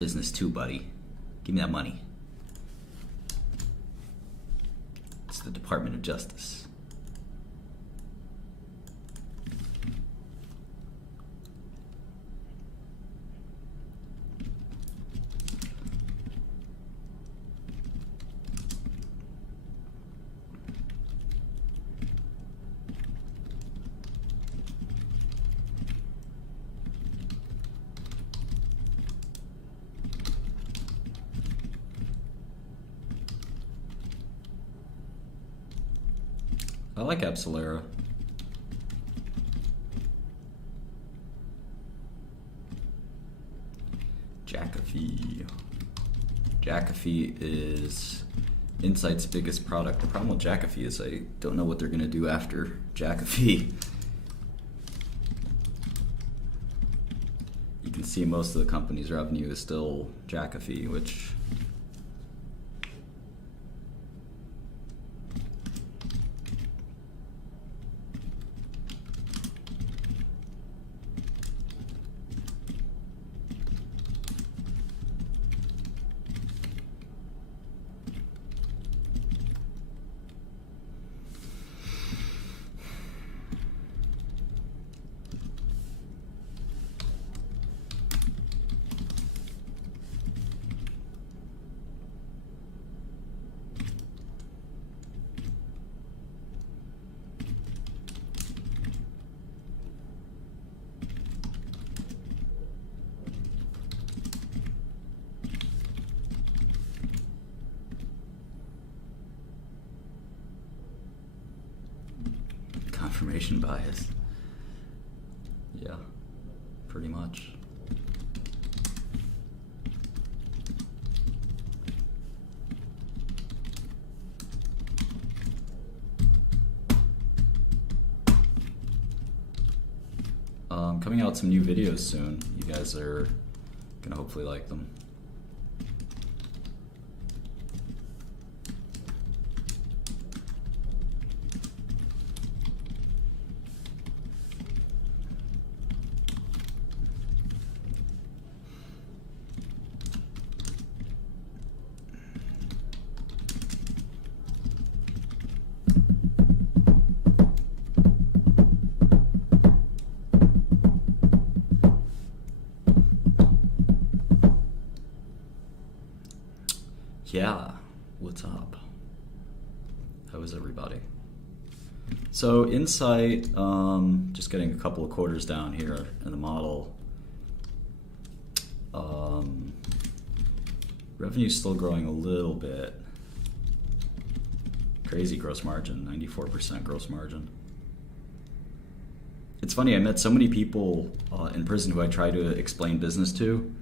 Business too, buddy. Give me that money. It's the Department of Justice. I like Epsilera. Jacophy. Jacophy is Incyte's biggest product. The problem with Jacophy is I don't know what they're going to do after Jacophy. You can see most of the company's revenue is still Jacophy, which... Confirmation bias. Yeah, pretty much. Coming out some new videos soon. You guys are gonna hopefully like them. Yeah, what's up? How is everybody? So Incyte, just getting a couple of quarters down here in the model. Revenue's still growing a little bit. Crazy gross margin, 94% gross margin. It's funny, I met so many people in prison who I try to explain business to,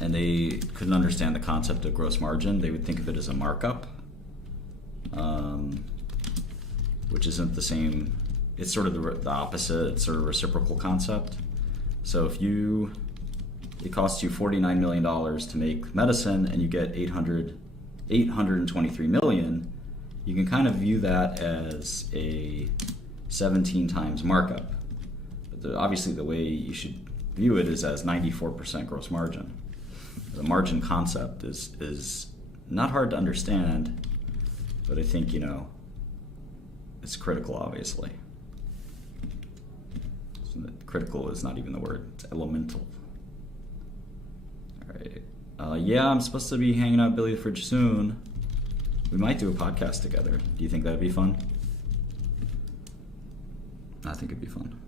and they couldn't understand the concept of gross margin. They would think of it as a markup, which isn't the same. It's sort of the opposite. It's sort of a reciprocal concept. So if it costs you $49 million to make medicine and you get 823 million, you can kind of view that as a 17 times markup. But obviously the way you should view it is as 94% gross margin. The margin concept is not hard to understand, but I think, it's critical, obviously. So critical is not even the word, it's elemental. All right. Yeah, I'm supposed to be hanging out at Billy the Fridge soon. We might do a podcast together. Do you think that'd be fun? I think it'd be fun.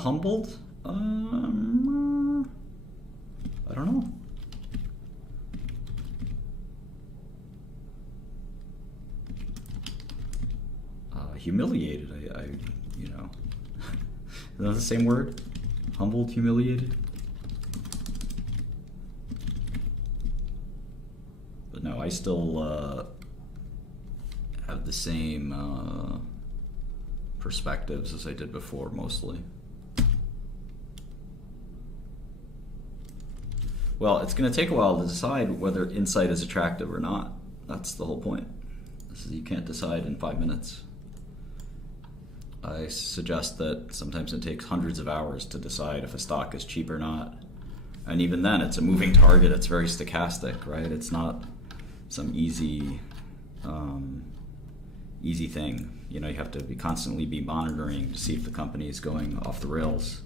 Humbled? I don't know. Humiliated, is that the same word? Humbled, humiliated? But no, I still have the same perspectives as I did before, mostly. Well, it's going to take a while to decide whether Incyte is attractive or not. That's the whole point. You can't decide in 5 minutes. I suggest that sometimes it takes hundreds of hours to decide if a stock is cheap or not. And even then, it's a moving target. It's very stochastic, right? It's not some easy thing. You have to constantly be monitoring to see if the company is going off the rails,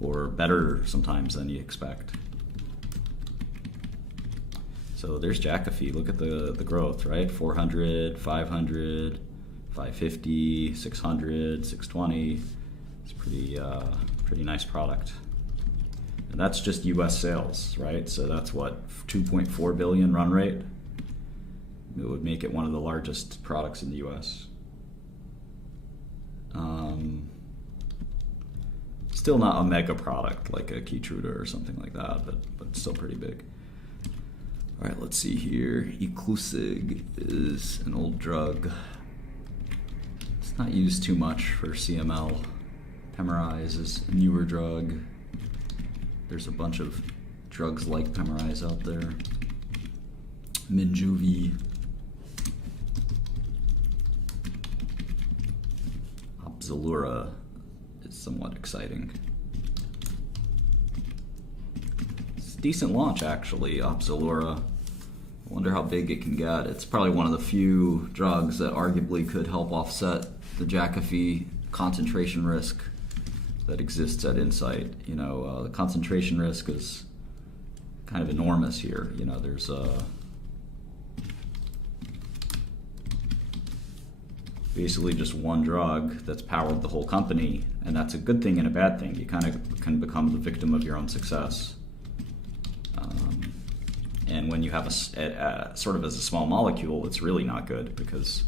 or better sometimes than you expect. So there's Jakafi. Look at the growth, right? 400, 500, 550, 600, 620. It's pretty nice product. And that's just U.S. sales, right? So that's what, 2.4 billion run rate. It would make it one of the largest products in the U.S. Still not a mega product like a Keytruda or something like that, but still pretty big. All right, let's see here. Iclusig is an old drug. It's not used too much for CML. Pemorize is a newer drug. There's a bunch of drugs like Pemorize out there. Minjuvi. Opzelura is somewhat exciting. It's a decent launch, actually, Opzelura. I wonder how big it can get. It's probably one of the few drugs that arguably could help offset the Jakafi concentration risk that exists at Incyte. The concentration risk is kind of enormous here. There's basically just one drug that's powered the whole company, and that's a good thing and a bad thing. You kind of can become the victim of your own success. And when you have a sort of as a small molecule, it's really not good, because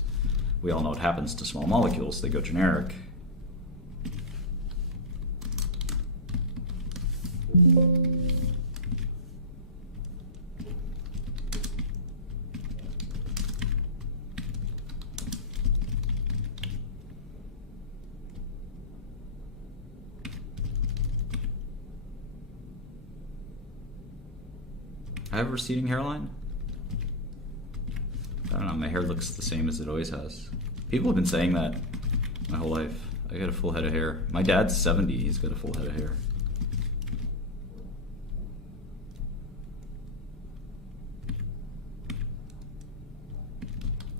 we all know what happens to small molecules. They go generic. I have a receding hairline? I don't know, my hair looks the same as it always has. People have been saying that my whole life. I got a full head of hair. My dad's 70, he's got a full head of hair.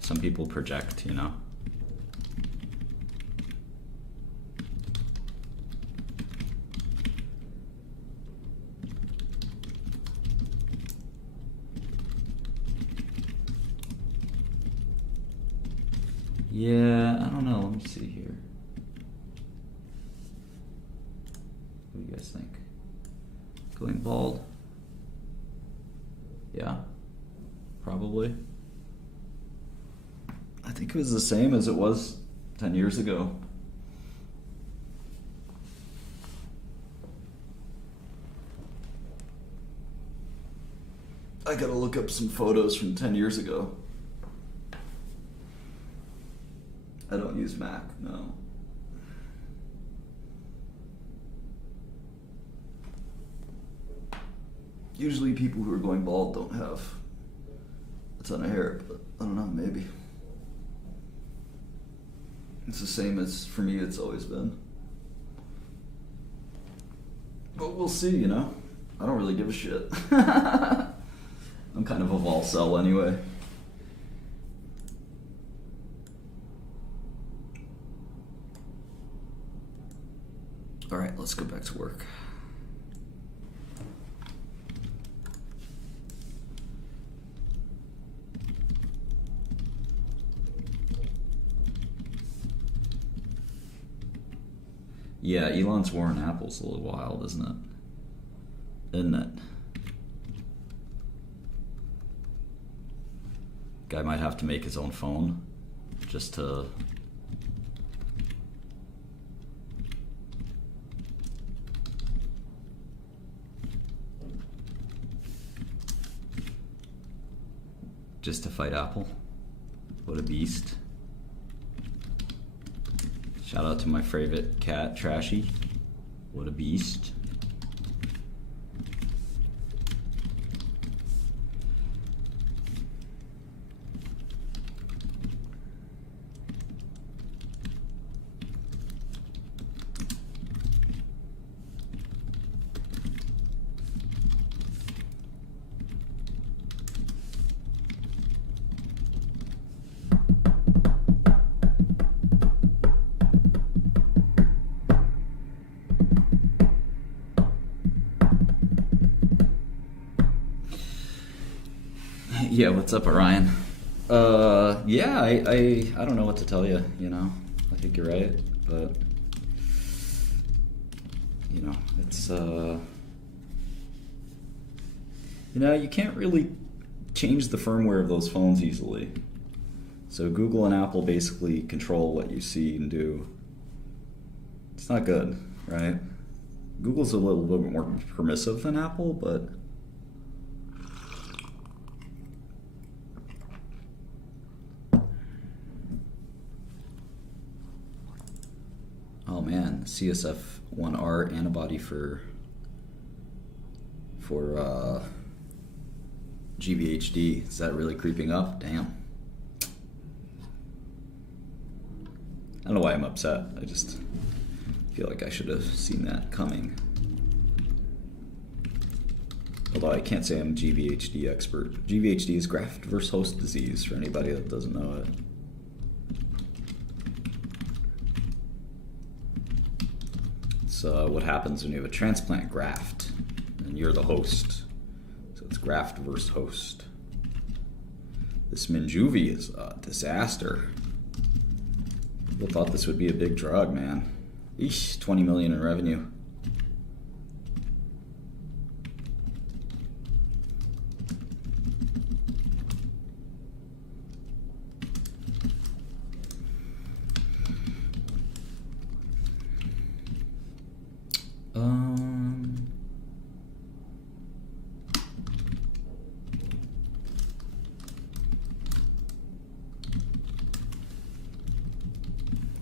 Some people project, Yeah, I don't know. Let me see here. What do you guys think? Going bald? Yeah, probably. I think it was the same as it was 10 years ago. I gotta look up some photos from 10 years ago. I don't use Mac, no. Usually people who are going bald don't have a ton of hair, but I don't know, maybe. It's the same as, for me, it's always been. But we'll see, I don't really give a shit. I'm kind of a vol cell anyway. All right, let's go back to work. Yeah, Elon's war on Apple's a little wild, isn't it? Isn't it? Guy might have to make his own phone just to fight Apple. What a beast. Shout out to my favorite cat, Trashy. What a beast. Yeah, what's up, Orion? Yeah, I don't know what to tell you, you know. I think you're right, but, you know, it's, you know, you can't really change the firmware of those phones easily. So Google and Apple basically control what you see and do. It's not good, right? Google's a little bit more permissive than Apple, but oh man, CSF1R antibody for GVHD. Is that really creeping up? Damn. I don't know why I'm upset. I just feel like I should have seen that coming. Although I can't say I'm a GVHD expert. GVHD is graft versus host disease for anybody that doesn't know it. It's what happens when you have a transplant graft and you're the host. So it's graft versus host. This Minjuvi is a disaster. People thought this would be a big drug, man. Eesh, 20 million in revenue.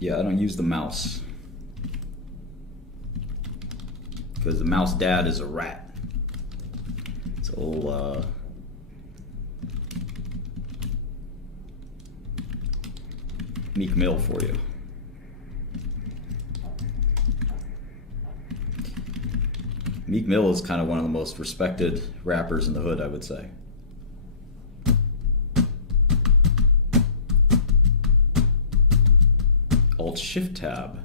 Yeah, I don't use the mouse because the mouse dad is a rat. It's a little Meek Mill for you. Meek Mill is kind of one of the most respected rappers in the hood, I would say. Alt-Shift-Tab.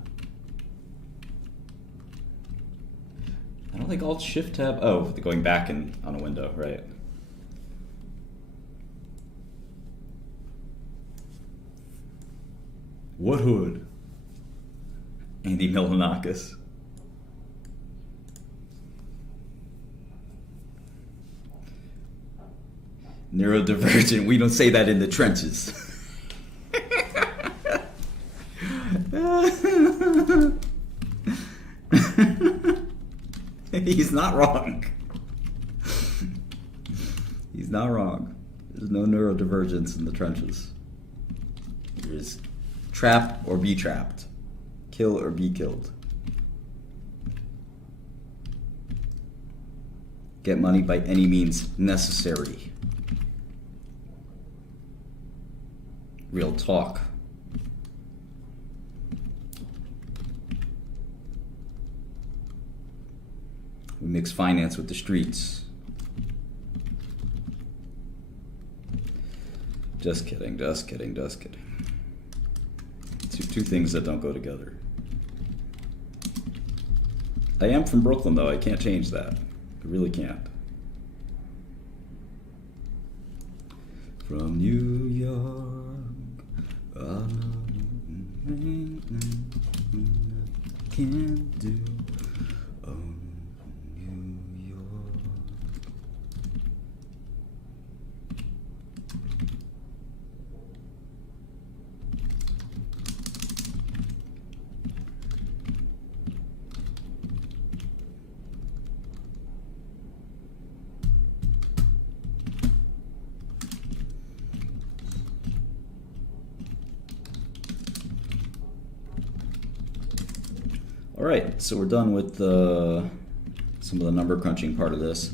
I don't think Alt-Shift-Tab... Oh, going back on a window, right. What hood? Andy Milonakis. Neurodivergent. We don't say that in the trenches. He's not wrong. He's not wrong. There's no neurodivergence in the trenches. There's trap or be trapped. Kill or be killed. Get money by any means necessary. Real talk. We mix finance with the streets. Just kidding, just kidding, just kidding. Two things that don't go together. I am from Brooklyn, though. I can't change that. I really can't. From New York, I can't do. All right, so we're done with some of the number crunching part of this.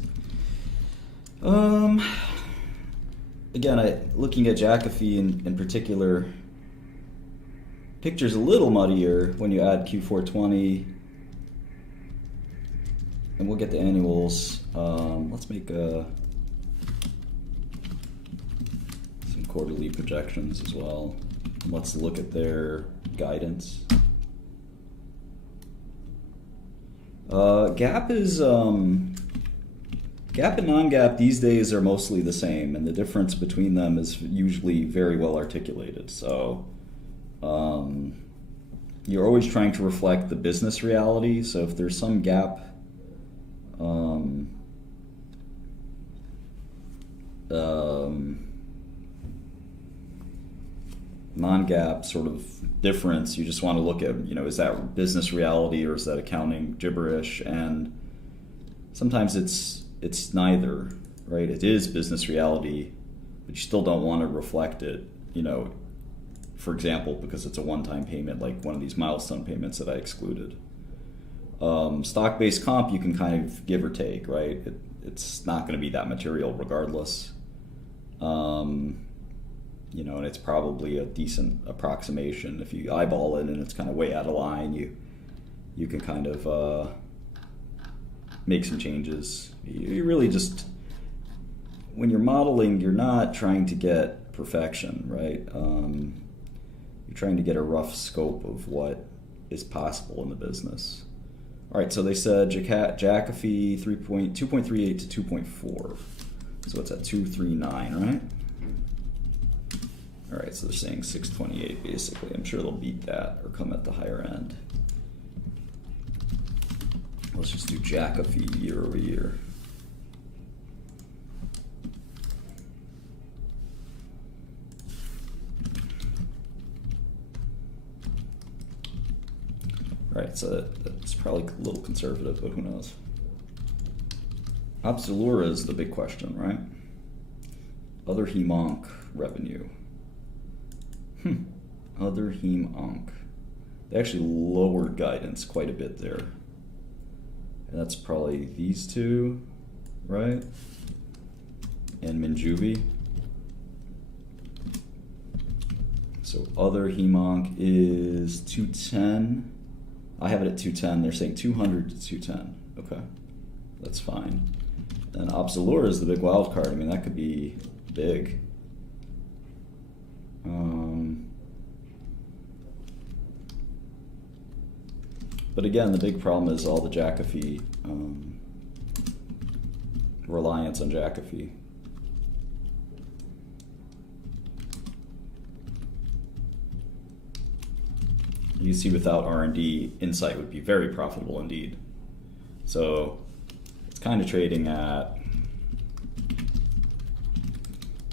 Again, looking at Jacophy in particular, picture's a little muddier when you add Q420, and we'll get the annuals. Let's make some quarterly projections as well. And let's look at their guidance. GAAP and non-GAAP these days are mostly the same, and the difference between them is usually very well articulated. So you're always trying to reflect the business reality. So if there's some GAAP non-GAAP sort of difference, you just want to look at, is that business reality or is that accounting gibberish? And sometimes it's neither, right? It is business reality, but you still don't want to reflect it, for example, because it's a one-time payment, like one of these milestone payments that I excluded. Stock-based comp, you can kind of give or take, right? It's not going to be that material regardless. And it's probably a decent approximation. If you eyeball it and it's kind of way out of line, you can kind of make some changes. You really just, when you're modeling, you're not trying to get perfection, right? You're trying to get a rough scope of what is possible in the business. All right, so they said Jacophy 2.38 to 2.4. So it's at 239, right? All right, so they're saying 628 basically. I'm sure they'll beat that or come at the higher end. Let's just do Jacophy year over year. All right, so that's probably a little conservative, but who knows? Opzelura is the big question, right? Other hem-onc revenue. Other hem-onc. They actually lowered guidance quite a bit there. And that's probably these two, right? And Minjuvi. So other hem-onc is 210. I have it at 210. They're saying 200 to 210. Okay, that's fine. And Opzelura is the big wild card. I mean, that could be big. But again, the big problem is all the Jacophy, reliance on Jacophy. You see, without R&D, Incyte would be very profitable indeed. So it's kind of trading at,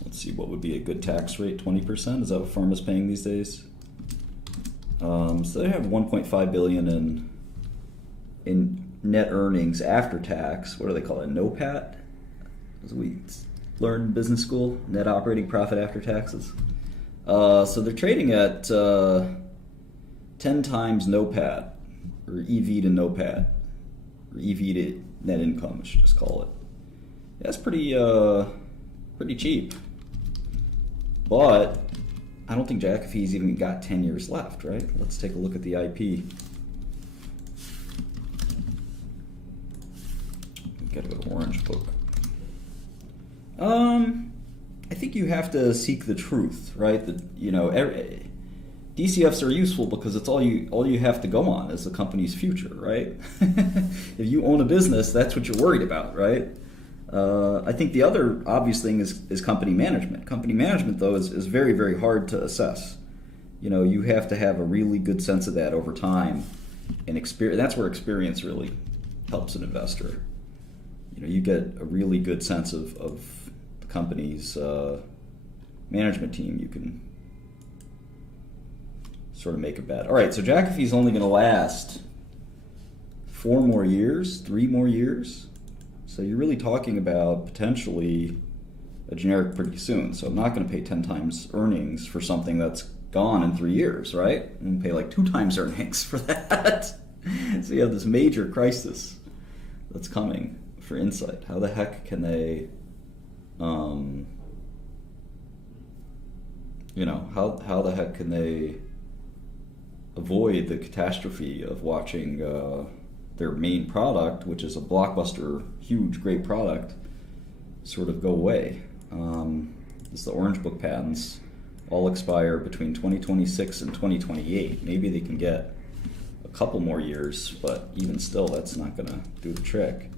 let's see, what would be a good tax rate? 20%? Is that what pharma's paying these days? So they have 1.5 billion in net earnings after tax. What do they call it? NOPAT? As we learned in business school, net operating profit after taxes. So they're trading at 10 times NOPAT, or EV to NOPAT, or EV to net income, I should just call it. Yeah, that's pretty cheap. But I don't think Jacophy's even got 10 years left, right? Let's take a look at the IP. Gotta go to Orange Book. I think you have to seek the truth, right? DCFs are useful because it's all you have to go on is the company's future, right? If you own a business, that's what you're worried about, right? I think the other obvious thing is company management. Company management, though, is very, very hard to assess. You have to have a really good sense of that over time, and that's where experience really helps an investor. You get a really good sense of the company's management team. You can sort of make a bet. All right, so Jacophy's only going to last 4 more years, 3 more years. So you're really talking about potentially a generic pretty soon. So I'm not going to pay 10 times earnings for something that's gone in 3 years, right? I'm going to pay like 2 times earnings for that. So you have this major crisis that's coming for Incyte. How the heck can they, how the heck can they avoid the catastrophe of watching their main product, which is a blockbuster, huge, great product, sort of go away? This is the Orange Book patents all expire between 2026 and 2028. Maybe they can get a couple more years, but even still, that's not going to do the trick.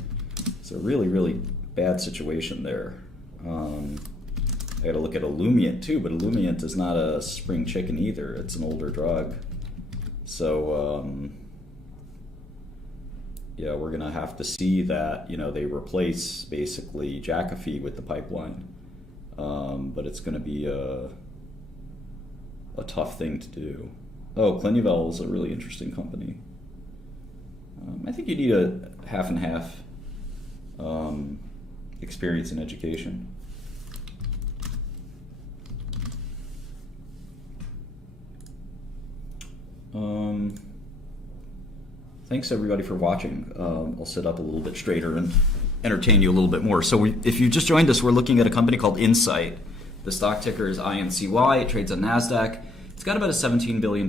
It's a really, really bad situation there. I got to look at Olumiant too, but Olumiant is not a spring chicken either. It's an older drug. So, yeah, we're going to have to see that, they replace basically Jakafi with the pipeline. But it's going to be a tough thing to do. Oh, Clinuvel is a really interesting company. I think you need a half and half experience in education. Thanks everybody for watching. I'll sit up a little bit straighter and entertain you a little bit more. So if you just joined us, we're looking at a company called Incyte. The stock ticker is INCY. It trades on NASDAQ. It's got about a $17 billion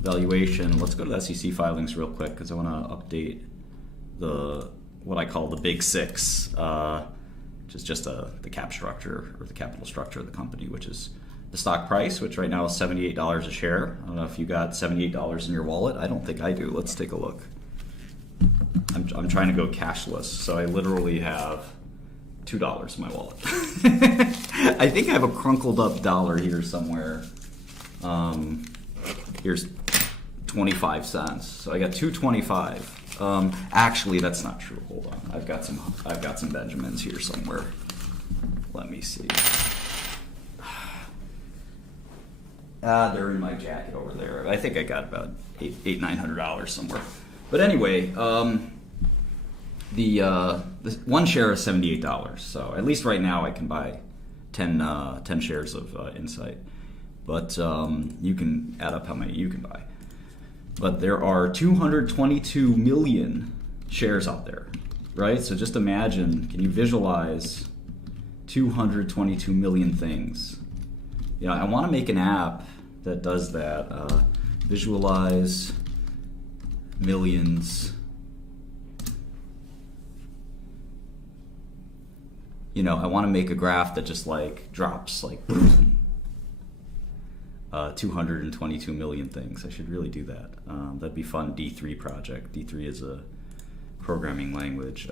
valuation. Let's go to the SEC filings real quick because I want to update what I call the Big Six, which is just the cap structure or the capital structure of the company, which is the stock price, which right now is $78 a share. I don't know if you got $78 in your wallet. I don't think I do. Let's take a look. I'm trying to go cashless, so I literally have $2 in my wallet. I think I have a crunkled up dollar here somewhere. Here's 25 cents. So I got $2.25. Actually, that's not true. Hold on. I've got some Benjamins here somewhere. Let me see. They're in my jacket over there. I think I got about $900 somewhere. But anyway, the one share is $78. So at least right now I can buy 10 shares of Incyte. But you can add up how many you can buy. But there are 222 million shares out there, right? So just imagine, can you visualize 222 million things? I want to make an app that does that. Visualize millions. I want to make a graph that just drops 222 million things. I should really do that. That'd be fun. D3 project. D3 is a programming language.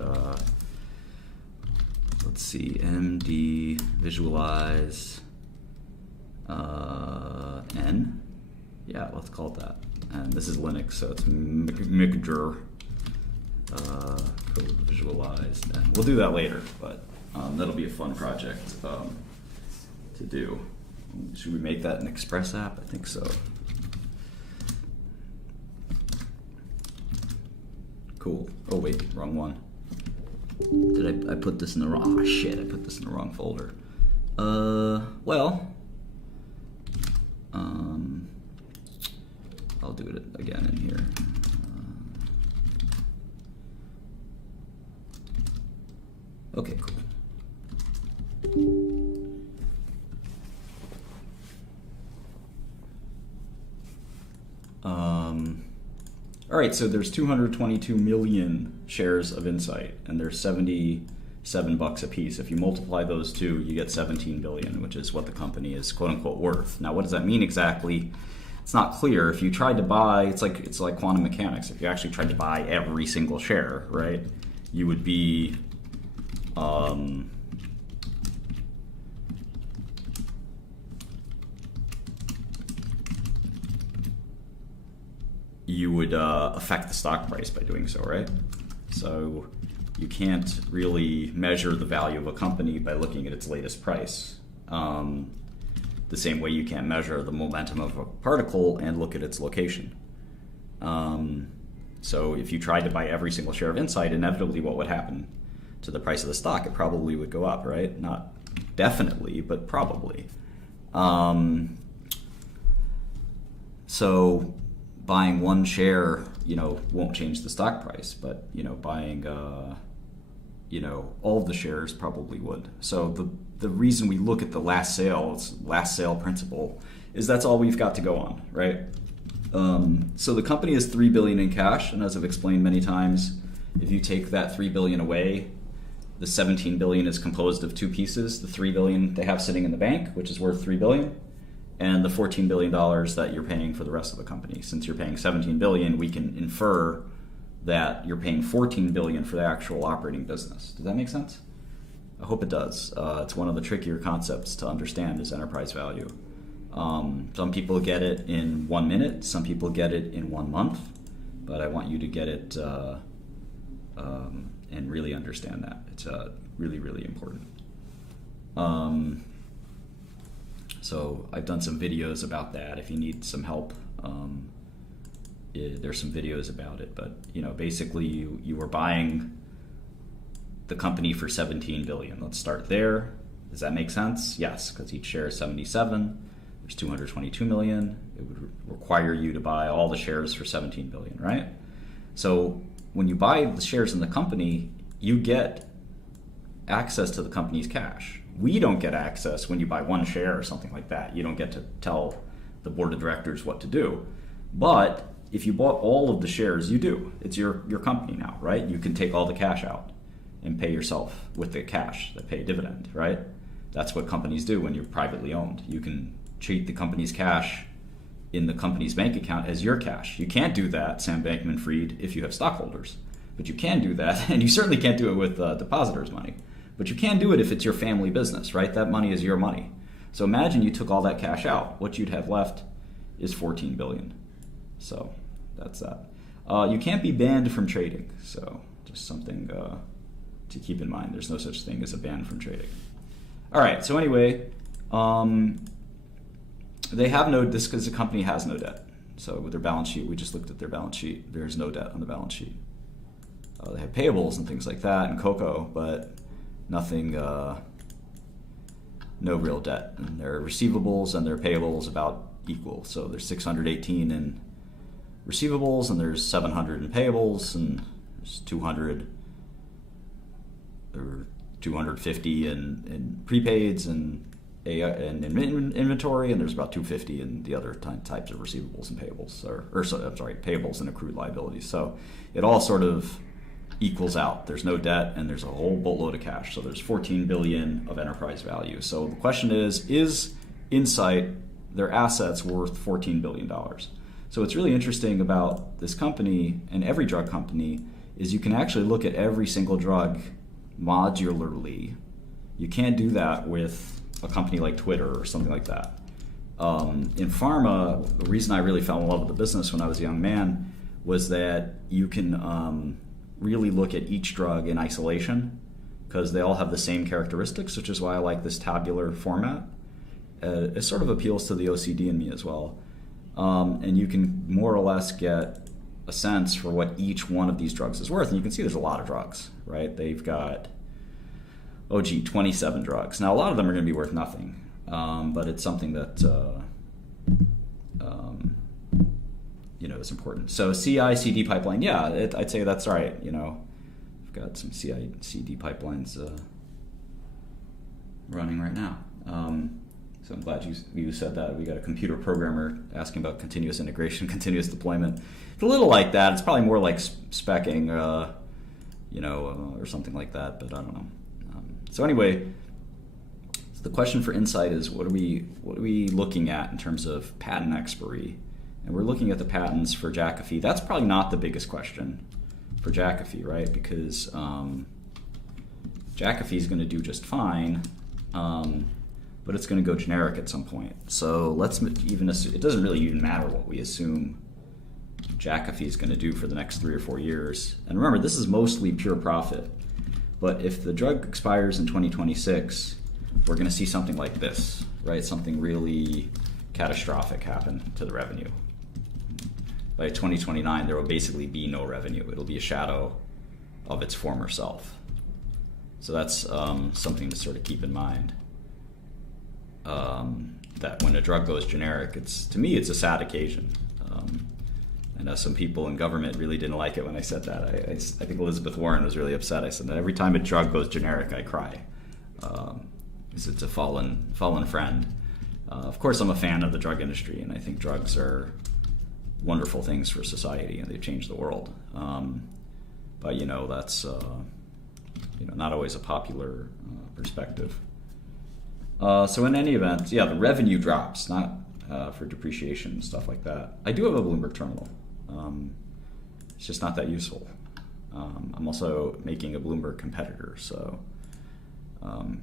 Let's see. MD visualize N. Yeah, let's call it that. And this is Linux, so it's mcdr. Code visualize. And we'll do that later, but that'll be a fun project to do. Should we make that an Express app? I think so. Cool. Oh wait, wrong one. Did I put this in the wrong? Oh shit! I put this in the wrong folder. Well, I'll do it again in here. Okay, cool. All right, so there's 222 million shares of Incyte, and there's $77 a piece. If you multiply those two, you get 17 billion, which is what the company is quote unquote worth. Now, what does that mean exactly? It's not clear. If you tried to buy, it's like quantum mechanics. If you actually tried to buy every single share, right, you would be you would affect the stock price by doing so, right? So you can't really measure the value of a company by looking at its latest price. The same way you can't measure the momentum of a particle and look at its location. So if you tried to buy every single share of Incyte, inevitably what would happen to the price of the stock? It probably would go up, right? Not definitely, but probably. So buying one share, won't change the stock price, but buying all of the shares probably would. So the reason we look at the last sale principle, is that's all we've got to go on, right? So the company is $3 billion in cash, and as I've explained many times, if you take that $3 billion away, the $17 billion is composed of two pieces: the $3 billion they have sitting in the bank, which is worth $3 billion, and the $14 billion that you're paying for the rest of the company. Since you're paying $17 billion, we can infer that you're paying $14 billion for the actual operating business. Does that make sense? I hope it does. It's one of the trickier concepts to understand is enterprise value. Some people get it in 1 minute, some people get it in 1 month, but I want you to get it and really understand that. It's really, really important. So I've done some videos about that. If you need some help, there's some videos about it. But basically, you were buying the company for $17 billion. Let's start there. Does that make sense? Yes, because each share is 77. There's 222 million. It would require you to buy all the shares for 17 billion, right? So when you buy the shares in the company, you get access to the company's cash. We don't get access when you buy one share or something like that. You don't get to tell the board of directors what to do. But if you bought all of the shares, you do. It's your company now, right? You can take all the cash out and pay yourself with the cash that pay a dividend, right? That's what companies do when you're privately owned. You can treat the company's cash in the company's bank account as your cash. You can't do that, Sam Bankman-Fried, if you have stockholders. But you can do that, and you certainly can't do it with depositors' money. But you can do it if it's your family business, right? That money is your money. So imagine you took all that cash out. What you'd have left is $14 billion. So that's that. You can't be banned from trading. So just something to keep in mind. There's no such thing as a ban from trading. All right, so anyway, they have this because the company has no debt. So with their balance sheet, we just looked at their balance sheet. There's no debt on the balance sheet. They have payables and things like that and cocoa, but nothing, no real debt. And their receivables and their payables about equal. So there's 618 in receivables and there's 700 in payables and there's 200 or 250 in prepaids and inventory, and there's about 250 in the other types of receivables and payables, payables and accrued liabilities. So it all sort of equals out. There's no debt and there's a whole boatload of cash. So there's 14 billion of enterprise value. So the question is Incyte, their assets worth $14 billion? So what's really interesting about this company and every drug company is you can actually look at every single drug modularly. You can't do that with a company like Twitter or something like that. In pharma, the reason I really fell in love with the business when I was a young man was that you can really look at each drug in isolation because they all have the same characteristics, which is why I like this tabular format. It sort of appeals to the OCD in me as well. And you can more or less get a sense for what each one of these drugs is worth. And you can see there's a lot of drugs, right? They've got 27 drugs. Now, a lot of them are going to be worth nothing, but it's something that is important. So CI/CD pipeline, yeah, I'd say that's right. I've got some CI/CD pipelines running right now. So I'm glad you said that. We got a computer programmer asking about continuous integration, continuous deployment. It's a little like that. It's probably more like specking, or something like that, but I don't know. So anyway, the question for Incyte is what are we looking at in terms of patent expiry? And we're looking at the patents for Jakafi. That's probably not the biggest question for Jakafi, right? Because Jakafi is going to do just fine, but it's going to go generic at some point. So let's even assume, it doesn't really even matter what we assume Jakafi is going to do for the next 3 or 4 years. And remember, this is mostly pure profit. But if the drug expires in 2026, we're going to see something like this, right? Something really catastrophic happen to the revenue. By 2029, there will basically be no revenue. It'll be a shadow of its former self. So that's something to sort of keep in mind. That when a drug goes generic, to me, it's a sad occasion. know some people in government really didn't like it when I said that. I think Elizabeth Warren was really upset. I said that every time a drug goes generic, I cry, because it's a fallen friend. Of course, I'm a fan of the drug industry, and I think drugs are wonderful things for society, and they've changed the world. But that's not always a popular perspective. So in any event, yeah, the revenue drops, not for depreciation and stuff like that. I do have a Bloomberg terminal. It's just not that useful. I'm also making a Bloomberg competitor, so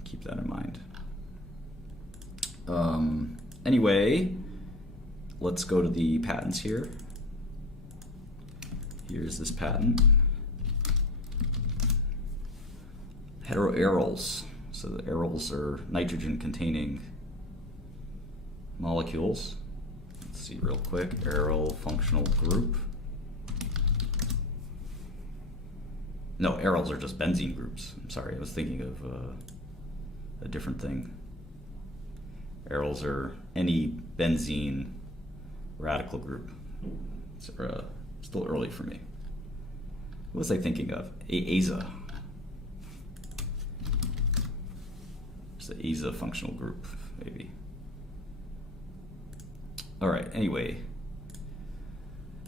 keep that in mind. Anyway, let's go to the patents here. Here's this patent. Heteroaryls. So the aryls are nitrogen-containing molecules. Let's see real quick. Aryl functional group. No, aryls are just benzene groups. I'm sorry, I was thinking of a different thing. Aryls are any benzene radical group. It's still early for me. What was I thinking of? AZA. It's the AZA functional group, maybe. All right, anyway.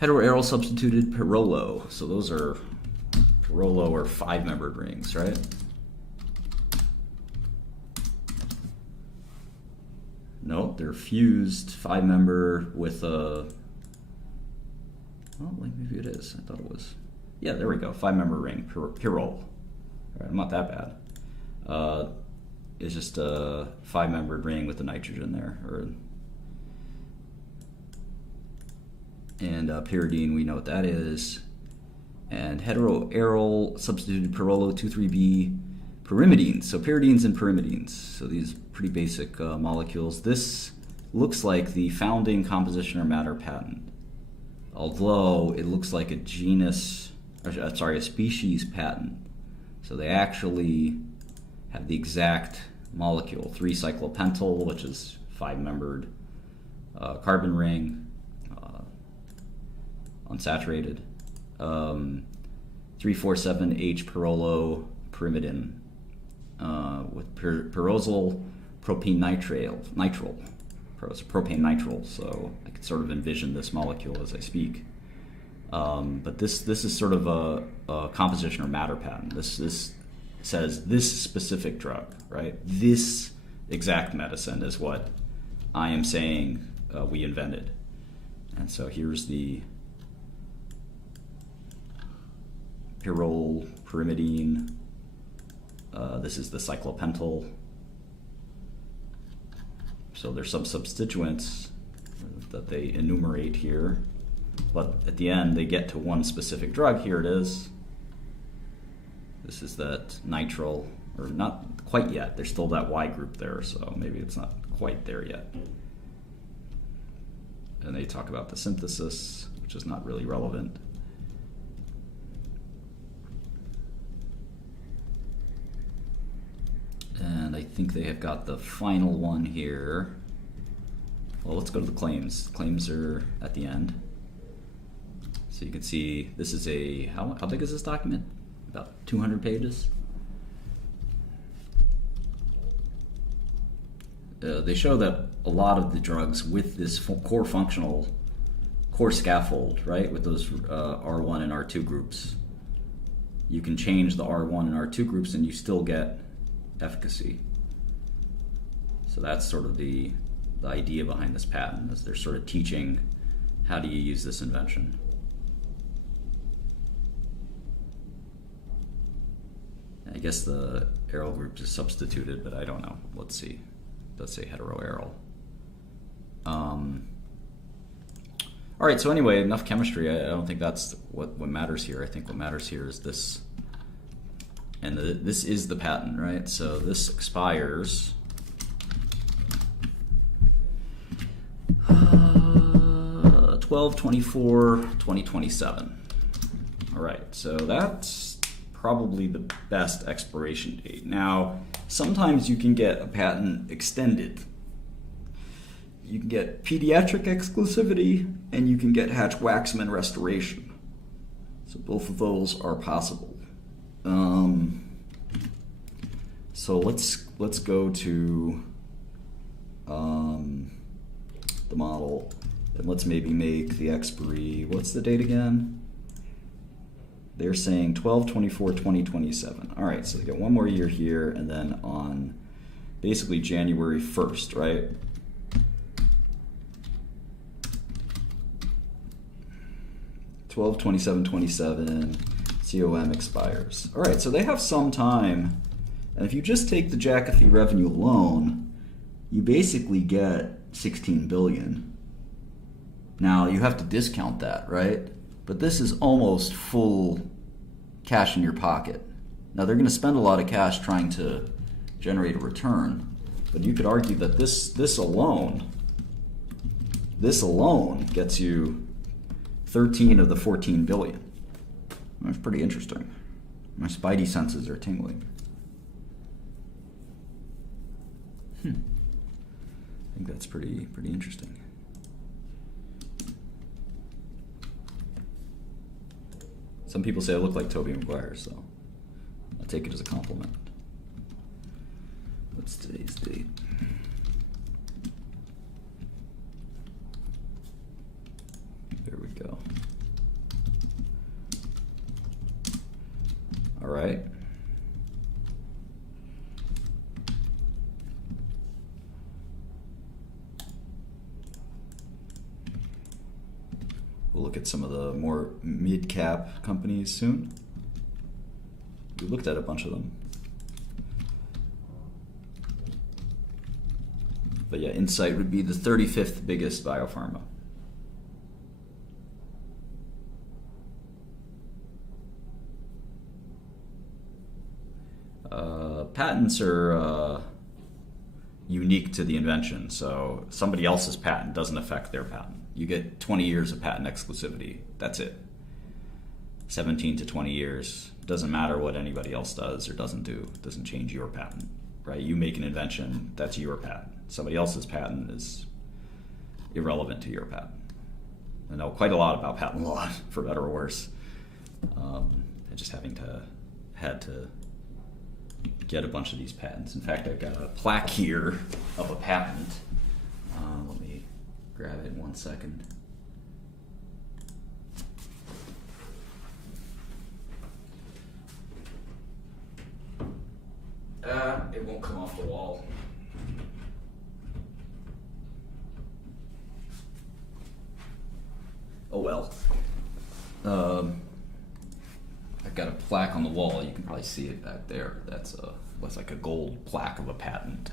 Heteroaryl substituted pyrrolo. So those are pyrrolo or 5-membered rings, right? No, they're fused 5-member with a, well, maybe it is. I thought it was. Yeah, there we go. 5-member ring, pyrrole. All right, I'm not that bad. It's just a 5-membered ring with the nitrogen there. And pyridine, we know what that is. And heteroaryl substituted pyrrolo 2,3-B pyrimidines. So pyridines and pyrimidines. So these pretty basic molecules. This looks like the founding composition or matter patent, although it looks like a species patent. So they actually have the exact molecule: 3-cyclopentyl, which is 5-membered carbon ring, unsaturated, 3,4,7-H pyrrolo pyrimidine with pyrosyl propane nitrile, propane nitrile. So I can sort of envision this molecule as I speak. But this is sort of a composition or matter patent. This says this specific drug, right? This exact medicine is what I am saying we invented. And so here's the pyrrole pyrimidine. This is the cyclopentyl. So there's some substituents that they enumerate here, but at the end they get to one specific drug. Here it is. This is that nitrile, or not quite yet. There's still that Y group there, so maybe it's not quite there yet. And they talk about the synthesis, which is not really relevant. And I think they have got the final one here. Well, let's go to the claims. Claims are at the end. So you can see this is a, how big is this document? About 200 pages. They show that a lot of the drugs with this core scaffold, right, with those R1 and R2 groups, you can change the R1 and R2 groups and you still get efficacy. So that's sort of the idea behind this patent, is they're sort of teaching how do you use this invention. I guess the aryl group is substituted, but I don't know. Let's see. It does say heteroaryl. All right, so anyway, enough chemistry. I don't think that's what matters here. I think what matters here is this. And this is the patent, right? So this expires 12/24/2027. All right, so that's probably the best expiration date. Now, sometimes you can get a patent extended you can get pediatric exclusivity, and you can get Hatch-Waxman restoration. So both of those are possible. So let's go to the model, and let's maybe make the expiry. What's the date again? They're saying 12/24/2027. All right, so they get one more year here, and then on basically January 1st, right? Twelve 27/27, COM expires. All right, so they have some time, and if you just take the Jakafi revenue alone, you basically get 16 billion. Now you have to discount that, right? But this is almost full cash in your pocket. Now they're going to spend a lot of cash trying to generate a return, but you could argue that this alone gets you 13 of the 14 billion. That's pretty interesting. My spidey senses are tingling. I think that's pretty interesting. Some people say I look like Tobey Maguire, so I'll take it as a compliment. What's today's date? There we go. All right. We'll look at some of the more mid-cap companies soon. We looked at a bunch of them. But yeah, Incyte would be the 35th biggest biopharma. Patents are unique to the invention, so somebody else's patent doesn't affect their patent. You get 20 years of patent exclusivity. That's it. 17 to 20 years. Doesn't matter what anybody else does or doesn't do. It doesn't change your patent, right? You make an invention, that's your patent. Somebody else's patent is irrelevant to your patent. I know quite a lot about patent law, for better or worse. And just had to get a bunch of these patents. In fact, I've got a plaque here of a patent. Let me grab it in 1 second. It won't come off the wall. Oh well. I've got a plaque on the wall. You can probably see it back there. That's like a gold plaque of a patent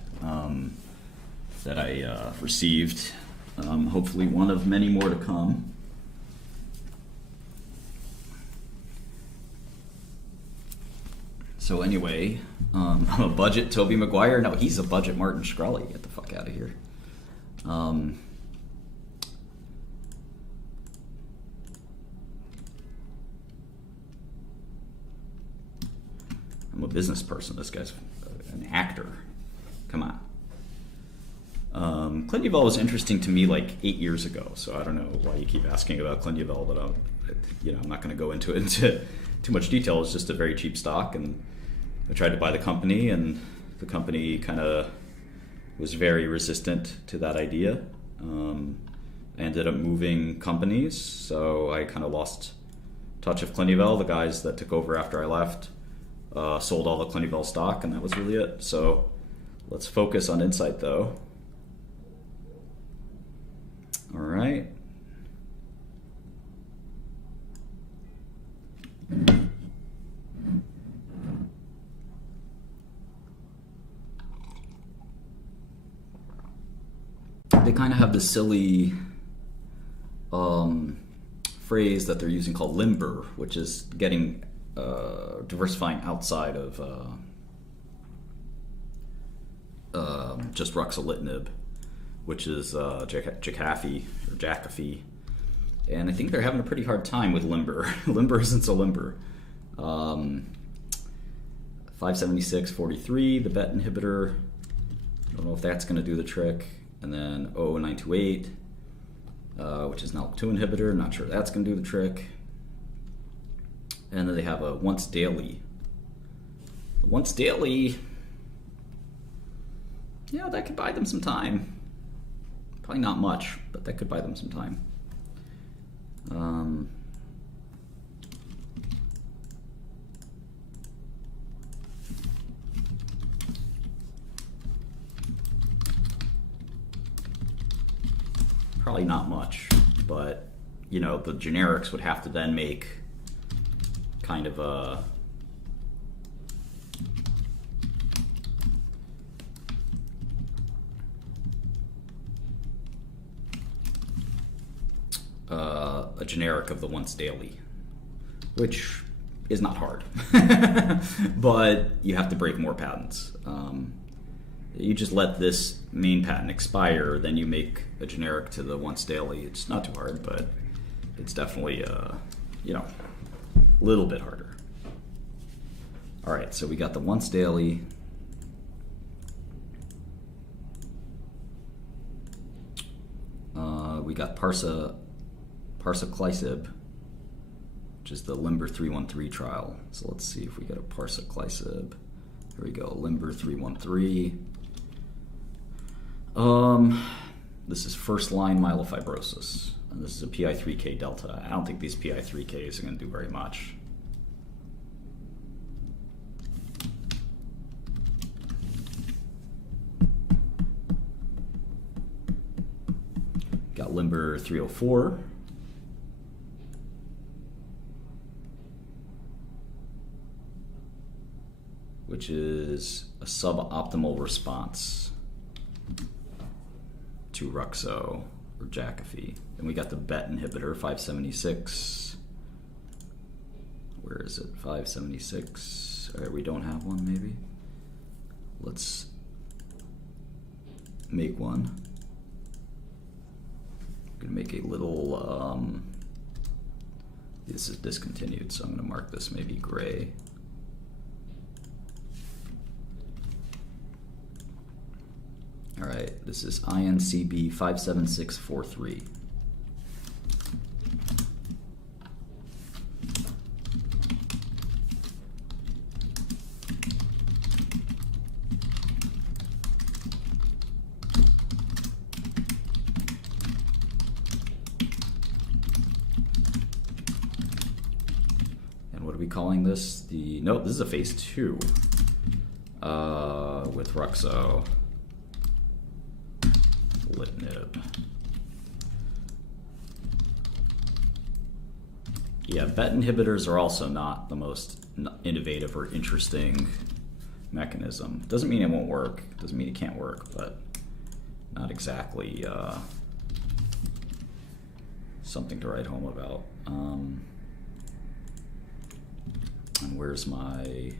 that I received. Hopefully one of many more to come. So anyway, I'm a budget Tobey Maguire. No, he's a budget Martin Shkreli. Get the fuck out of here. I'm a business person. This guy's an actor. Come on. Clinuvel was interesting to me like 8 years ago, so I don't know why you keep asking about Clinuvel, but I'm not going to go into too much detail. It's just a very cheap stock, and I tried to buy the company, and the company kind of was very resistant to that idea. I ended up moving companies, so I kind of lost touch of Clinuvel. The guys that took over after I left sold all the Clinuvel stock, and that was really it. So let's focus on Incyte, though. All right. They kind of have this silly phrase that they're using called limber, which is getting diversifying outside of just ruxolitinib, which is Jakafi or Jakafi, and I think they're having a pretty hard time with limber. Limber isn't so limber. 576.43, the BET inhibitor. I don't know if that's going to do the trick. And then 00928, which is an ALK2 inhibitor. Not sure that's going to do the trick. And then they have a once daily. The once daily, yeah, that could buy them some time. Probably not much, but that could buy them some time. Probably not much, but you know, the generics would have to then make kind of a generic of the once daily, which is not hard, but you have to break more patents. You just let this main patent expire, then you make a generic to the once daily. It's not too hard, but it's definitely, you know, a little bit harder. All right, so we got the once daily. We got parsaclisib, which is the Limber 313 trial. So let's see if we get a parsaclisib. Here we go, Limber 313. This is first-line myelofibrosis, and this is a PI3K delta. I don't think these PI3Ks are going to do very much. Got Limber 304. Which is a suboptimal response to Ruxo or Jakafi. And we got the BET inhibitor, 576. Where is it? 576. All right, we don't have one, maybe. Let's make one. I'm gonna make a little, this is discontinued, so I'm gonna mark this maybe gray. All right, this is INCB 57643. And what are we calling this? Nope, this is a phase 2 with Ruxo. Yeah, BET inhibitors are also not the most innovative or interesting mechanism. Doesn't mean it won't work. Doesn't mean it can't work, but not exactly something to write home about. And where's my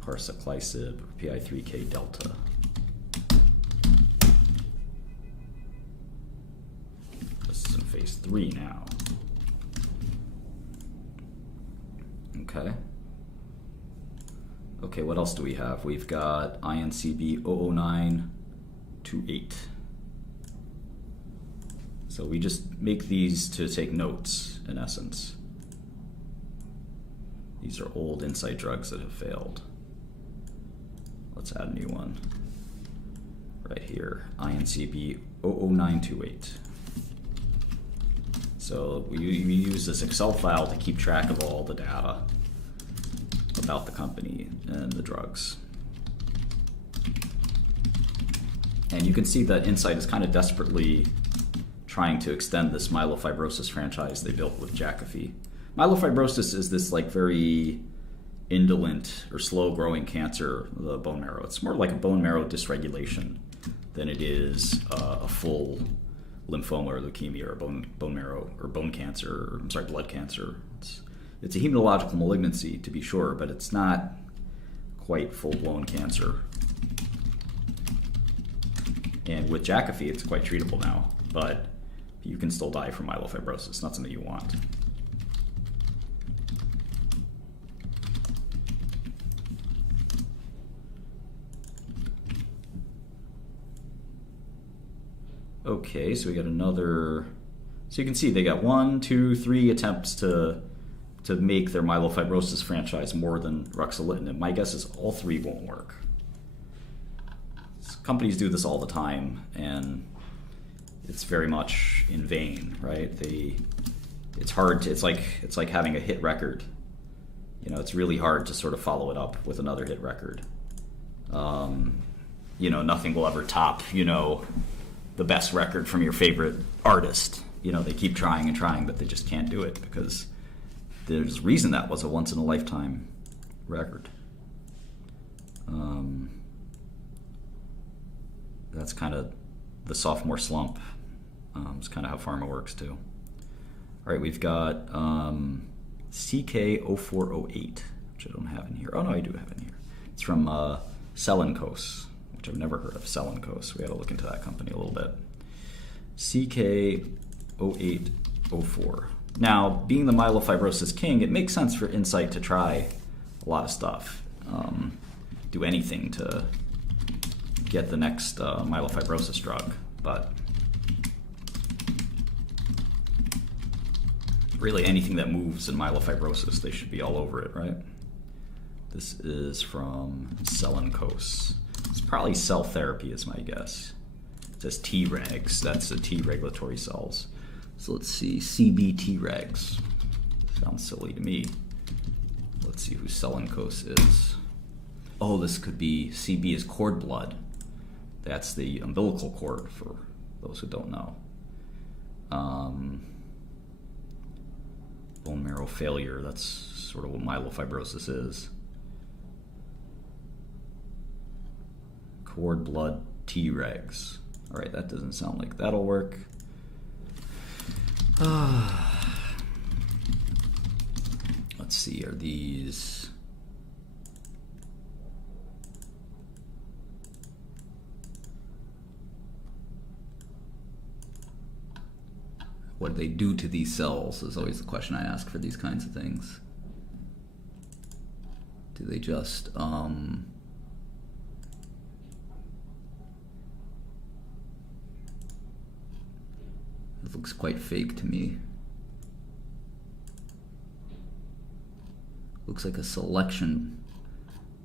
parsaclisib PI3K delta? This is in phase 3 now. Okay. Okay, what else do we have? We've got INCB 00928. So we just make these to take notes, in essence. These are old Incyte drugs that have failed. Let's add a new one. Right here, INCB 00928. So we use this Excel file to keep track of all the data about the company and the drugs. And you can see that Incyte is kind of desperately trying to extend this myelofibrosis franchise they built with Jakafi. Myelofibrosis is this like very indolent or slow-growing cancer of the bone marrow. It's more like a bone marrow dysregulation than it is a full lymphoma or leukemia or bone marrow or bone cancer, or I'm sorry, blood cancer. It's a hematological malignancy, to be sure, but it's not quite full-blown cancer. And with Jakafi, it's quite treatable now, but you can still die from myelofibrosis. Not something you want. Okay, so we got another. So you can see they got 1, 2, 3 attempts to make their myelofibrosis franchise more than ruxolitinib. My guess is all 3 won't work. Companies do this all the time, and it's very much in vain, right? It's hard to, it's like having a hit record. You know, it's really hard to sort of follow it up with another hit record. You know, nothing will ever top, you know, the best record from your favorite artist. You know, they keep trying and trying, but they just can't do it because there's a reason that was a once-in-a-lifetime record. That's kind of the sophomore slump. It's kind of how pharma works too. All right, we've got CK0408, which I don't have in here. Oh no, I do have in here. It's from Selenkos, which I've never heard of. Selenkos. We got to look into that company a little bit. CK0804. Now, being the myelofibrosis king, it makes sense for Incyte to try a lot of stuff. Do anything to get the next myelofibrosis drug, but really anything that moves in myelofibrosis, they should be all over it, right? This is from Selenkos. It's probably cell therapy is my guess. It says Tregs, that's the T regulatory cells. So let's see, CB Tregs. Sounds silly to me. Let's see who Selenkos is. Oh, this could be, CB is cord blood. That's the umbilical cord, for those who don't know. Bone marrow failure, that's sort of what myelofibrosis is. Cord blood Tregs. All right, that doesn't sound like that'll work. Let's see, are these... What do they do to these cells is always the question I ask for these kinds of things. Do they just, it looks quite fake to me. Looks like a selection,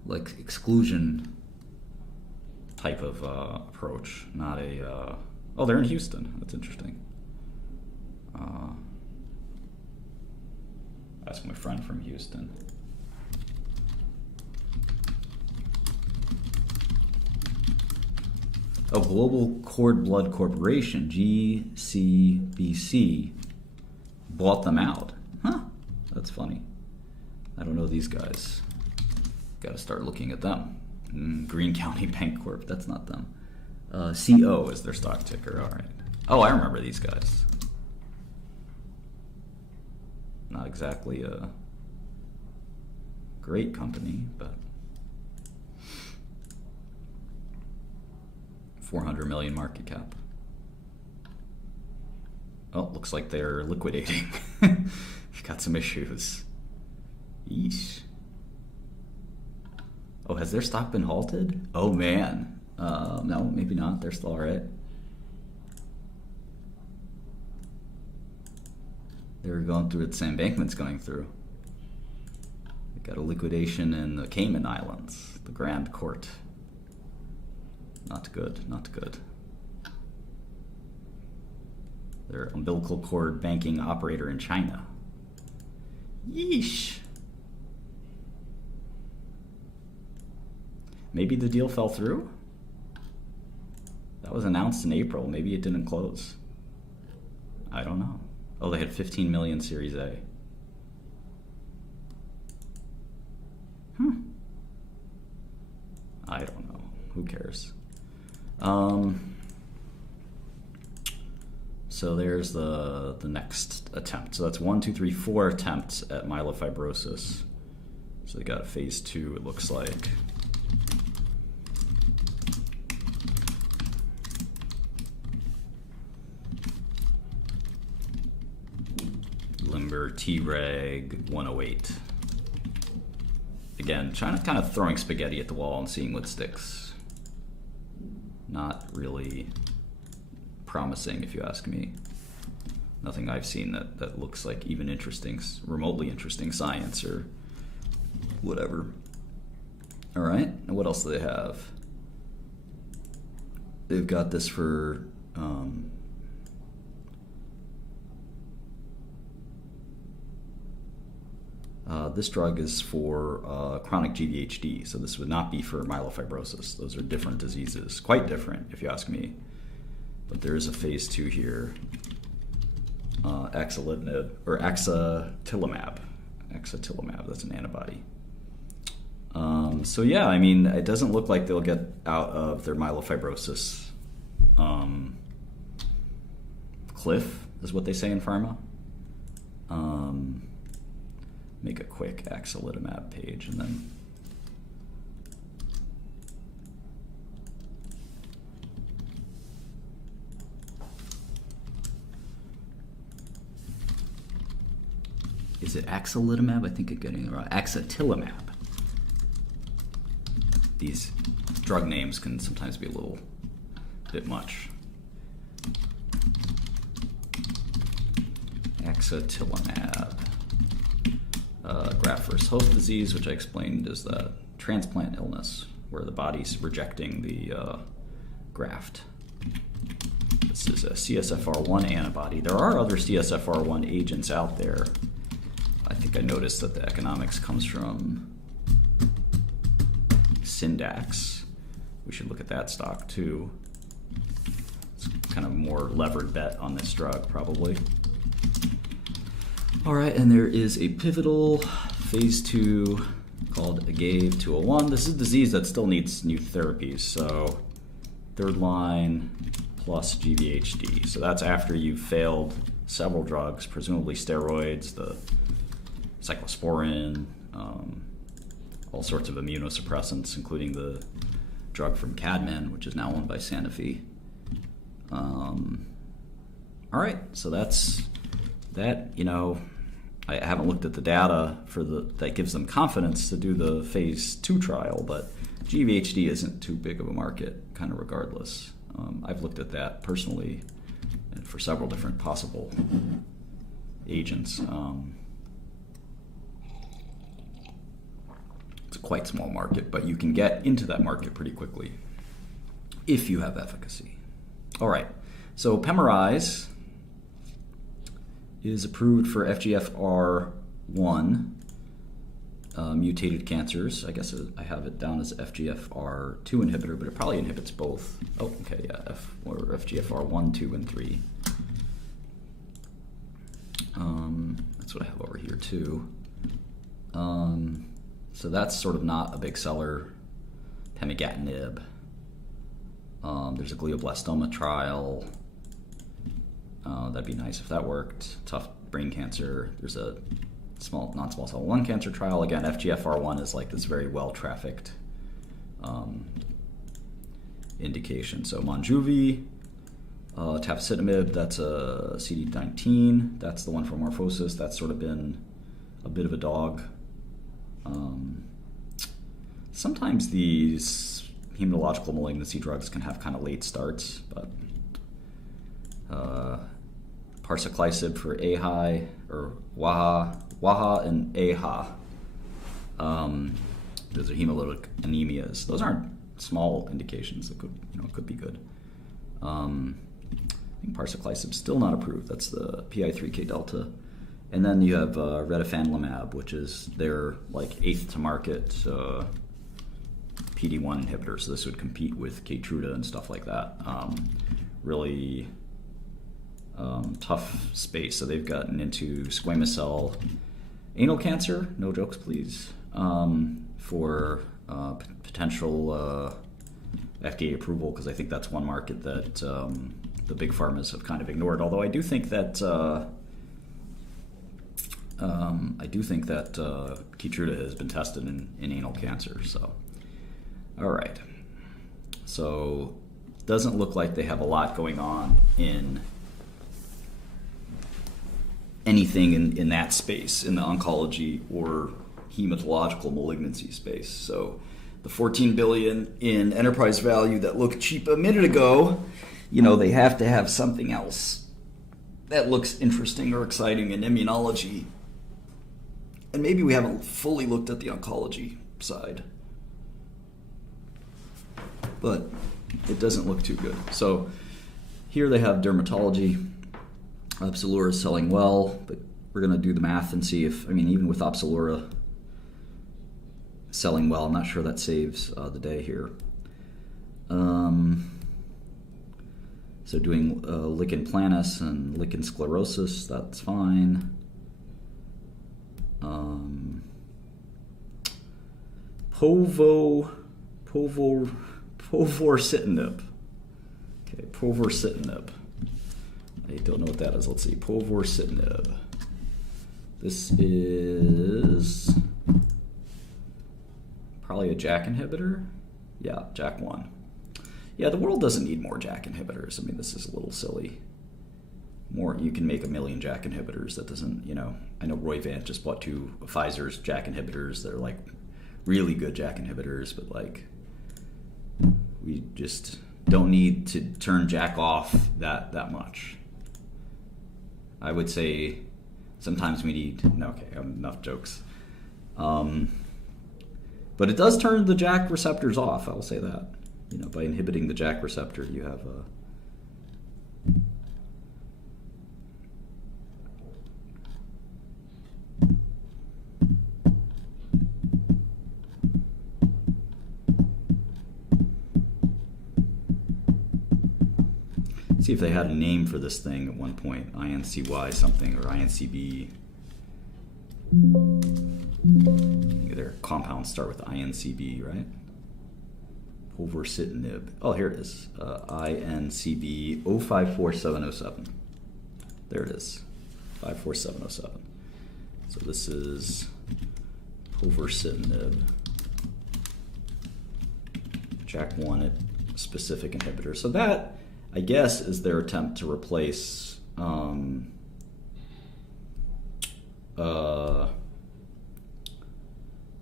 like exclusion type of approach, not a, oh, they're in Houston. That's interesting. Ask my friend from Houston. Oh, Global Cord Blood Corporation, GCBC, bought them out. Huh, that's funny. I don't know these guys. Got to start looking at them. Greene County Bank Corp, that's not them. CO is their stock ticker, all right. Oh, I remember these guys. Not exactly a great company, but 400 million market cap. Oh, looks like they're liquidating. Got some issues. Yeesh. Oh, has their stock been halted? Oh man. No, maybe not. They're still all right. They were going through what Sam Bankman's going through. They got a liquidation in the Cayman Islands, the Grand Court. Not good, not good. They're umbilical cord banking operator in China. Yeesh. Maybe the deal fell through? That was announced in April. Maybe it didn't close. I don't know. Oh, they had 15 million Series A. I don't know. Who cares? So there's the next attempt. So that's 1, 2, 3, 4 attempts at myelofibrosis. So they got a phase 2, it looks like. Limber Treg 108. Again, China's kind of throwing spaghetti at the wall and seeing what sticks. Not really promising, if you ask me. Nothing I've seen that looks like even interesting, remotely interesting science or whatever. All right, and what else do they have? They've got this for this drug is for chronic GVHD, so this would not be for myelofibrosis. Those are different diseases, quite different if you ask me. But there is a phase 2 here, axatilimab, or axatilimab. Axatilimab, that's an antibody. So yeah, I mean, it doesn't look like they'll get out of their myelofibrosis cliff, is what they say in pharma. Make a quick axatilimab page, and then is it axatilimab? I think I'm getting it wrong. Axatilimab. These drug names can sometimes be a little bit much. Axatilimab. Graft versus host disease, which I explained is the transplant illness where the body's rejecting the graft. This is a CSFR1 antibody. There are other CSFR1 agents out there. I think I noticed that the economics comes from Syndax. We should look at that stock too. It's kind of more levered bet on this drug, probably. All right, and there is a pivotal phase 2 called AGAVE-201. This is a disease that still needs new therapies, so third line plus GVHD. So that's after you've failed several drugs, presumably steroids, the cyclosporin, all sorts of immunosuppressants, including the drug from Cadman, which is now owned by Sanofi. All right, so that's that. You know, I haven't looked at the data for that gives them confidence to do the phase 2 trial, but GVHD isn't too big of a market, kind of regardless. I've looked at that personally for several different possible agents. It's a quite small market, but you can get into that market pretty quickly if you have efficacy. All right, so Pemorize is approved for FGFR1 mutated cancers. I guess I have it down as FGFR2 inhibitor, but it probably inhibits both. Oh, okay, yeah, FGFR1, 2, and 3. That's what I have over here too. So that's sort of not a big seller. Pemigatinib. There's a glioblastoma trial. That'd be nice if that worked. Tough brain cancer. There's a non-small cell lung cancer trial. Again, FGFR1 is like this very well-trafficked indication. So Monjuvi, tafasitamab, that's a CD19. That's the one for morphosis. That's sort of been a bit of a dog. Sometimes these hematological malignancy drugs can have kind of late starts, but parsaclisib for AHI, or WAHA and AHA. Those are hemolytic anemias. Those aren't small indications. It could be good. I think parsaclisib's still not approved. That's the PI3K delta. And then you have retifanlimab, which is their like 8th to market PD-1 inhibitor. So this would compete with Keytruda and stuff like that. Really tough space. So they've gotten into squamous cell anal cancer, no jokes please, for potential FDA approval, because I think that's one market that the big pharmas have kind of ignored. Although I do think that Keytruda has been tested in anal cancer. So, all right. So, doesn't look like they have a lot going on in anything in that space, in the oncology or hematological malignancy space. So, the $14 billion in enterprise value that looked cheap a minute ago you know, they have to have something else that looks interesting or exciting in immunology. And maybe we haven't fully looked at the oncology side. But it doesn't look too good. So here they have dermatology. Opzelura is selling well, but we're going to do the math and see if, I mean, even with Opzelura selling well, I'm not sure that saves the day here. So doing lichen planus and lichen sclerosus, that's fine. Povorcitinib. Okay, povorcitinib. I don't know what that is. Let's see. Povorcitinib. This is probably a JAK inhibitor. Yeah, JAK1. Yeah, the world doesn't need more JAK inhibitors. I mean, this is a little silly. More, you can make 1 million JAK inhibitors. That doesn't, you know, I know Roivant just bought 2 of Pfizer's JAK inhibitors. They're like really good JAK inhibitors, but like we just don't need to turn JAK off that much. I would say sometimes we need, no, okay, enough jokes. But it does turn the JAK receptors off, I will say that. You know, by inhibiting the JAK receptor, you have a see if they had a name for this thing at one point, INCY something or INCB. Their compounds start with INCB, right? Povorcitinib. Oh, here it is. INCB 054707. There it is. 54707. So this is povorcitinib. JAK1 specific inhibitor. So that, I guess, is their attempt to replace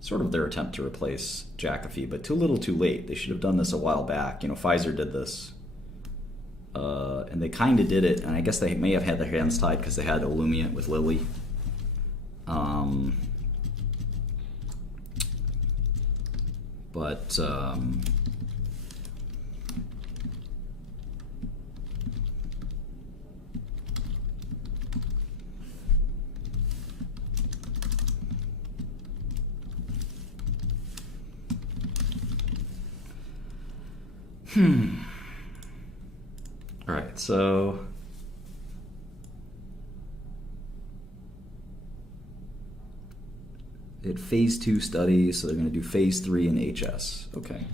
sort of their attempt to replace Jakafi, but too little too late. They should have done this a while back. You know, Pfizer did this, and they kind of did it, and I guess they may have had their hands tied because they had Olumiant with Lilly. But all right, so they had phase 2 studies, so they're going to do phase 3 in HS. Okay.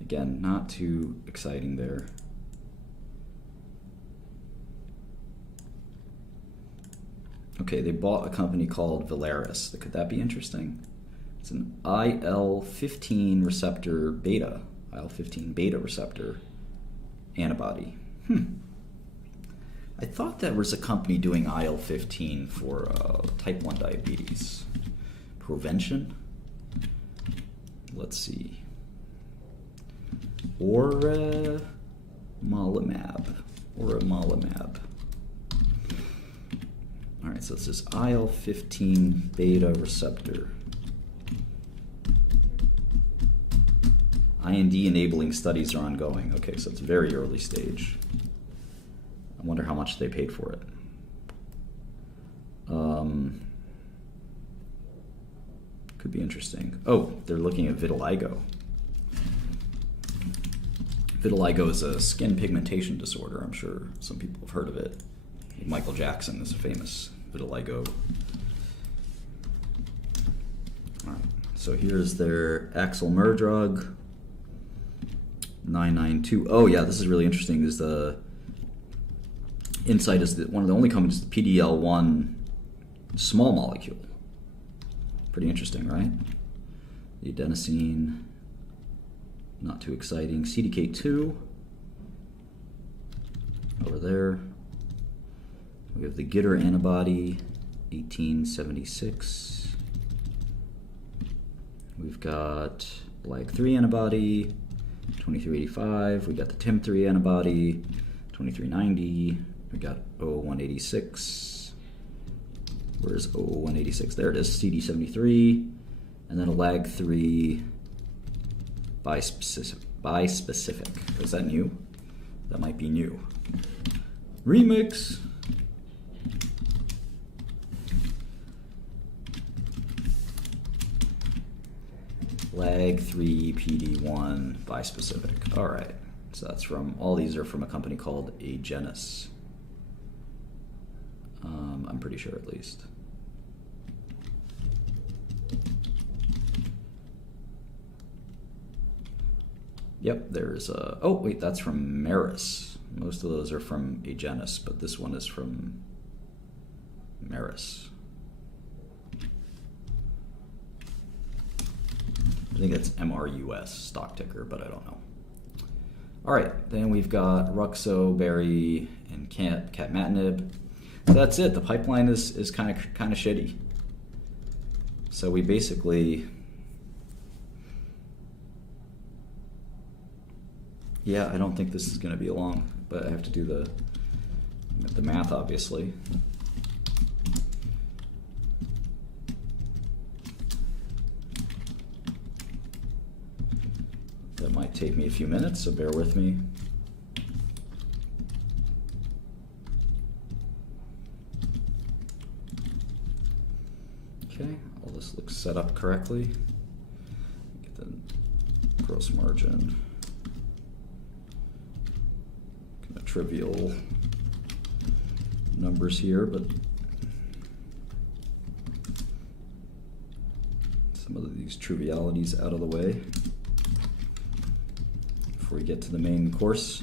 Again, not too exciting there. Okay, they bought a company called Valaris. Could that be interesting? It's an IL-15 receptor beta. IL-15 beta receptor antibody. I thought there was a company doing IL-15 for type 1 diabetes. Prevention? Let's see. Oremalimab. Alright, so it's this IL-15 beta receptor. IND enabling studies are ongoing. Okay, so it's very early stage. I wonder how much they paid for it. Could be interesting. Oh, they're looking at vitiligo. Vitiligo is a skin pigmentation disorder. I'm sure some people have heard of it. Michael Jackson is a famous vitiligo. All right, so here's their Axl-Mer drug. 992. Oh yeah, this is really interesting. Is the Incyte is one of the only companies, the PDL1 small molecule. Pretty interesting, right? The adenosine, not too exciting. CDK2 over there. We have the GITR antibody, 1876. We've got LAG3 antibody, 2385, we got the TIM3 antibody, 2390, we got 0186. Where's 0186? There it is, CD73, and then a LAG3 bispecific. Is that new? That might be new. Remix. LAG3 PD1 bispecific. All right. So that's from, all these are from a company called Agenus. I'm pretty sure at least. Yep, there's oh wait, that's from Merus. Most of those are from Agenus, but this one is from Merus. I think it's MRUS, stock ticker, but I don't know. All right, then we've got Ruxo, Berry, and Capmatinib. So that's it. The pipeline is kind of shitty. So we basically, yeah, I don't think this is going to be long, but I have to do the math, obviously. That might take me a few minutes, so bear with me. Okay, all this looks set up correctly. Get the gross margin. Kind of trivial numbers here, but some of these trivialities out of the way before we get to the main course.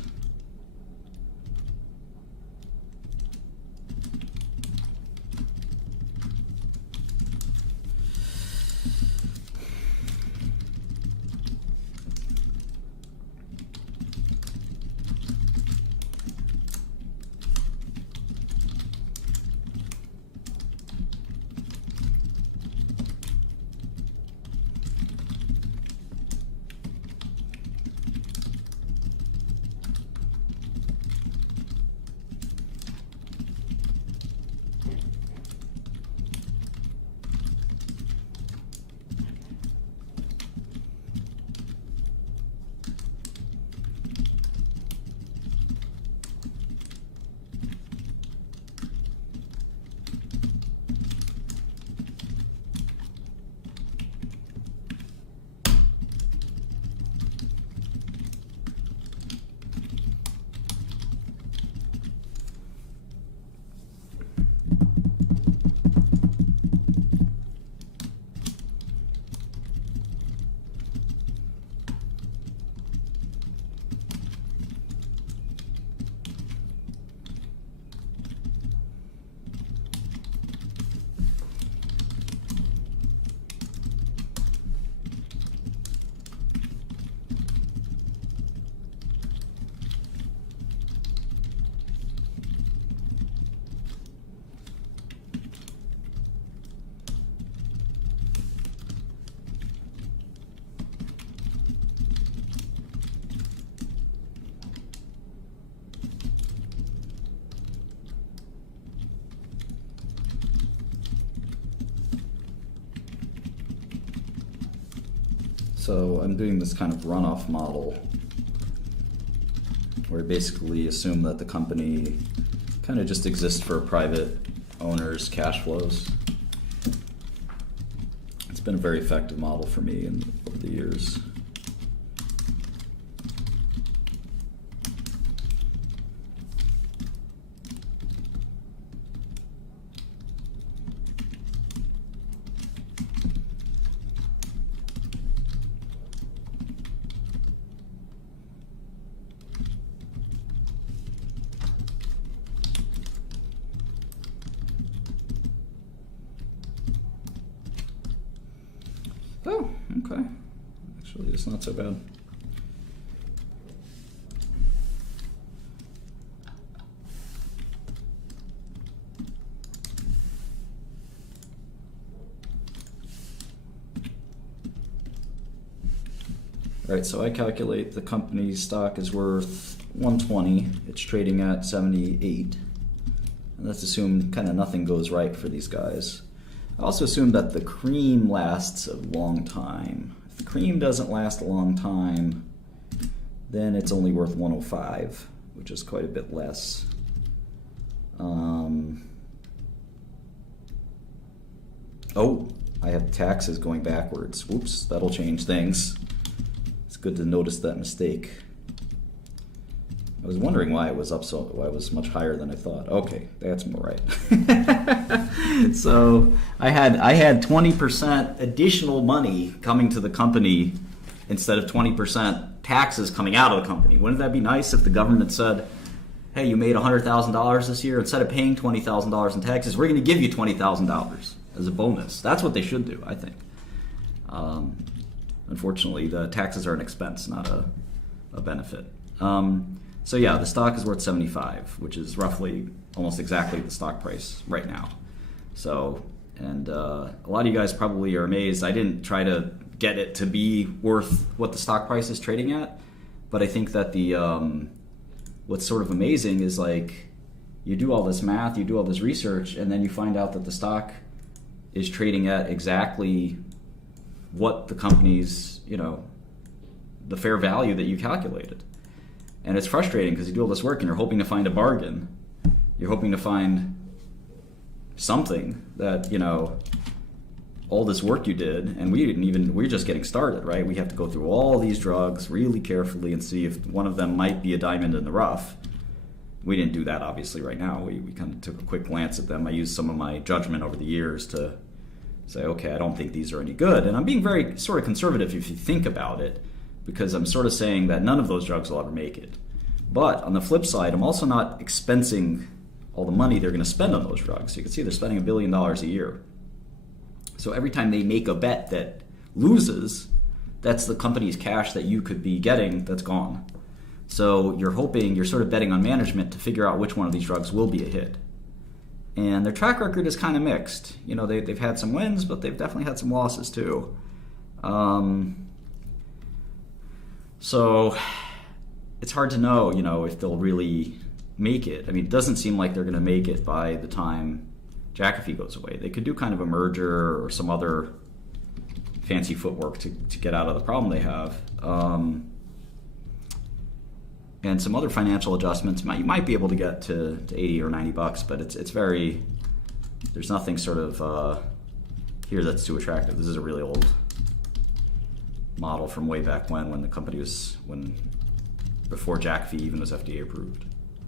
So I'm doing this kind of runoff model where I basically assume that the company kind of just exists for private owners' cash flows. It's been a very effective model for me over the years. Oh, okay. Actually, it's not so bad. All right, so I calculate the company's stock is worth 120. It's trading at 78. And let's assume kind of nothing goes right for these guys. I also assume that the cream lasts a long time. If the cream doesn't last a long time, then it's only worth 105, which is quite a bit less. Oh, I have taxes going backwards. Whoops, that'll change things. It's good to notice that mistake. I was wondering why it was up why it was much higher than I thought. Okay, that's more right. So I had 20% additional money coming to the company instead of 20% taxes coming out of the company. Wouldn't that be nice if the government said, hey, you made $100,000 this year, instead of paying $20,000 in taxes, we're going to give you $20,000 as a bonus. That's what they should do, I think. Unfortunately, the taxes are an expense, not a benefit. So yeah, the stock is worth 75, which is roughly almost exactly the stock price right now. So, and a lot of you guys probably are amazed. I didn't try to get it to be worth what the stock price is trading at, but I think that the what's sort of amazing is like you do all this math, you do all this research, and then you find out that the stock is trading at exactly what the company's, the fair value that you calculated. And it's frustrating because you do all this work and you're hoping to find a bargain. You're hoping to find something that, all this work you did, and we're just getting started, right? We have to go through all these drugs really carefully and see if one of them might be a diamond in the rough. We didn't do that, obviously, right now. We kind of took a quick glance at them. I used some of my judgment over the years to say, okay, I don't think these are any good. And I'm being very sort of conservative if you think about it, because I'm sort of saying that none of those drugs will ever make it. But on the flip side, I'm also not expensing all the money they're going to spend on those drugs. You can see they're spending $1 billion a year. So every time they make a bet that loses, that's the company's cash that you could be getting that's gone. So you're sort of betting on management to figure out which one of these drugs will be a hit. And their track record is kind of mixed. They've had some wins, but they've definitely had some losses too. So it's hard to know, if they'll really make it. I mean, it doesn't seem like they're going to make it by the time Jakafi goes away. They could do kind of a merger or some other fancy footwork to get out of the problem they have. And some other financial adjustments. You might be able to get to 80 or 90 bucks, but it's very, there's nothing sort of here that's too attractive. This is a really old model from way back when the company was, before Jakafi even was FDA approved.